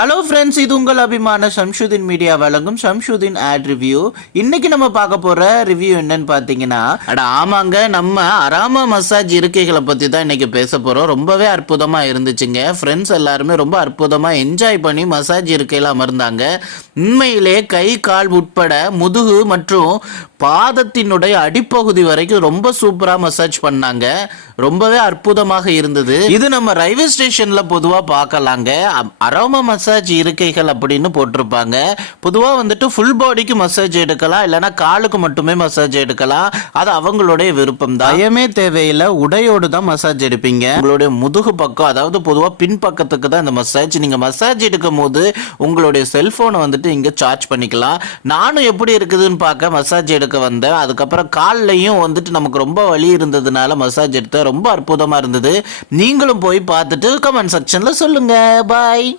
Hello friends, இது உங்கள் அபிமான ஷம்ஷுதீன் மீடியா வழங்கும் ஷம்ஷுதீன் ஆட் ரிவ்யூ. இன்னைக்கு நம்ம பார்க்க போற ரிவ்யூ என்னன்னு பார்த்தீங்கன்னா, ஆமாங்க, நம்ம அராமா மசாஜ் இருக்கைகளை பத்தி தான் இன்னைக்கு பேச போறோம். ரொம்பவே அற்புதமா இருந்துச்சுங்க. ஃப்ரெண்ட்ஸ் எல்லாருமே ரொம்ப அற்புதமா என்ஜாய் பண்ணி மசாஜ் இருக்கையில அமர்ந்தாங்க. உண்மையிலே கை கால் உட்பட முதுகு மற்றும் பாதத்தினுடைய அடிப்பகுதி வரைக்கும் ரொம்ப சூப்பரா மசாஜ் பண்ணாங்க. ரொம்பவே அற்புதமாக இருந்தது. இது நம்ம ரயில்வே ஸ்டேஷன்ல பொதுவா பார்க்கலாங்க. அரோமா மசாஜ் இருக்கைகள் அப்படின்னு போட்டிருப்பாங்க. பொதுவா வந்துட்டு ஃபுல் பாடிக்கு மசாஜ் எடுக்கலாம், இல்லைன்னா காலுக்கு மட்டுமே மசாஜ் எடுக்கலாம். அது அவங்களுடைய விருப்பம் தான். பயமே தேவையில்லை, உடையோடு தான் மசாஜ் எடுப்பீங்க. உங்களுடைய முதுகு பக்கம், அதாவது பொதுவா பின் பக்கத்துக்கு தான் இந்த மசாஜ். நீங்க மசாஜ் எடுக்கும் போது உங்களுடைய செல்போனை வந்துட்டு இங்க சார்ஜ் பண்ணிக்கலாம். நானும் எப்படி இருக்குதுன்னு பார்க்க மசாஜ் எடுக்க வந்தேன். அதுக்கப்புறம் கால்லையும் வந்துட்டு நமக்கு ரொம்ப வலி இருந்ததுனால மசாஜ் எடுத்தேன். ரொம்ப அற்புதமா இருந்தது. நீங்களும் போய் பார்த்துட்டு கமெண்ட் செக்ஷன்ல சொல்லுங்க. பாய்.